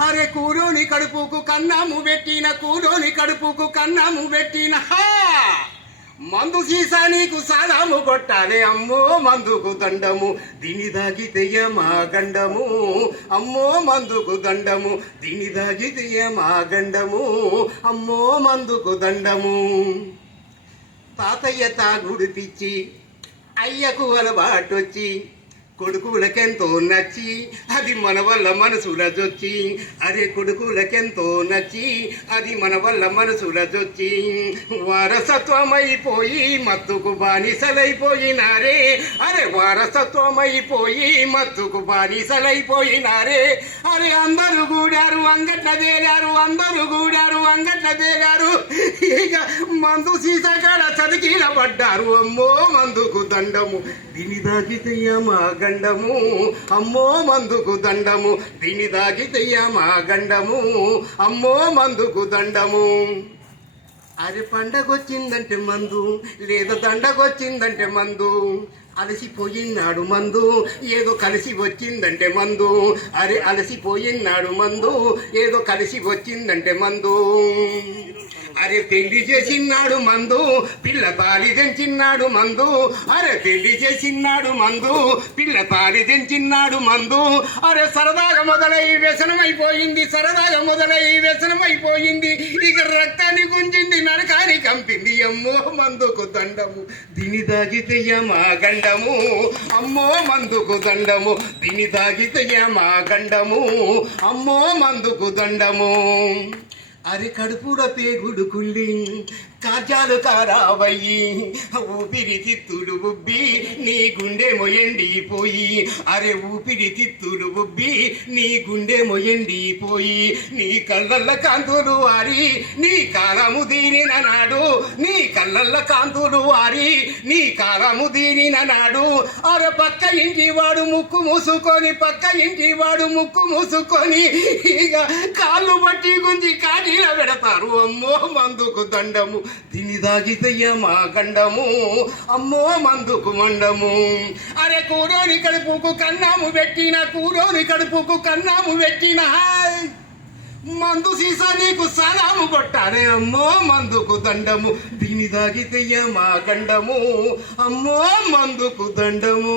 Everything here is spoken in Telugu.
అరే కూలోని కడుపుకు కన్నాము పెట్టిన కూలోని కడుపుకు కన్నాము పెట్టిన. హా! మందు సీసా నీకు సాదాము కొట్టాలి అమ్మో మందుకు దండము. దీని దాగితేయ మా గండము? అమ్మో మందుకు దండము. దీని దాగితేయ మా గండము? అమ్మో మందుకు దండము. తాతయ్య తాగుడు పిచ్చి అయ్యకు అలవాటొచ్చి కొడుకులకెంతో నచ్చి అది మన వల్ల మనసు రజొచ్చి అరే కొడుకులకెంతో నచ్చి అది మన వల్ల మనసు రజొచ్చి వారసత్వమైపోయి మత్తుకు బానిసలైపోయినారే. అరే వారసత్వమైపోయి మత్తుకు బానిసలైపోయినారే. అరే అందరూ కూడా గూడారు గారు. ఇక మందు సీసకాడ చదికిన పడ్డారు అమ్మో మందుకు దండము. దీని దాగి మా గండము? అమ్మో మందుకు దండము. దీని దాగి మా గండము? అమ్మో మందుకు దండము. అరే పండగొచ్చిందంటే మందు. లేదా దండగొచ్చిందంటే మందు. అలసిపోయినాడు మందు. ఏదో కలిసి వచ్చిందంటే మందు. అరే అలసిపోయినాడు మందు. ఏదో కలిసి వచ్చిందంటే మందు. అరే పెళ్ళి చేసినాడు మందు. పిల్ల తాలి తెంచిన్నాడు మందు. అరే పెళ్ళి చేసినాడు మందు. పిల్ల తాలి తెంచిన్నాడు మందు. అరే సరదాగా మొదలై వ్యసనమైపోయింది. సరదాగా మొదలై వ్యసనమైపోయింది. ఇక రక్తాన్ని గుంజి అమ్మో మందుకు దండము. దీని తాగితే మా గండము. అమ్మో మందుకు దండము. దీని తాగితే మా గండము. అమ్మో మందుకు దండము. అరి కడుపుడ పేగుడు కుళ్ళి కాజాలు కారావయ్యి ఊపిరి తిత్తుడు ఉబ్బి నీ గుండె మొయండిపోయి అరే ఊపిరి తిత్తుడు ఉబ్బి నీ గుండె మొయండిపోయి నీ కళ్ళల్ల కాంతులు వారి నీ కాలము దీనిన నాడు. నీ కళ్ళల్ల కాంతులు వారి నీ కాలము దీనిన నాడు. అరే పక్క ఇంటి వాడు ముక్కు మూసుకొని పక్క ఇంటి వాడు ముక్కు మూసుకొని ఇక కాళ్ళు బట్టి గుంజి పెడతారు. అమ్మో మందుకు దండము. దీని దాగితయ్య మా గండము. అమ్మో మందుకు మండము. అరే కూరోని కడుపుకు కన్నాము పెట్టిన కూరోని కడుపుకు కన్నాము పెట్టిన. హాయ్! మందు సీసా నీకు సలాము కొట్టారే అమ్మో మందుకు దండము. దీని దాగితయ్య మా గండము. అమ్మో మందుకు దండము.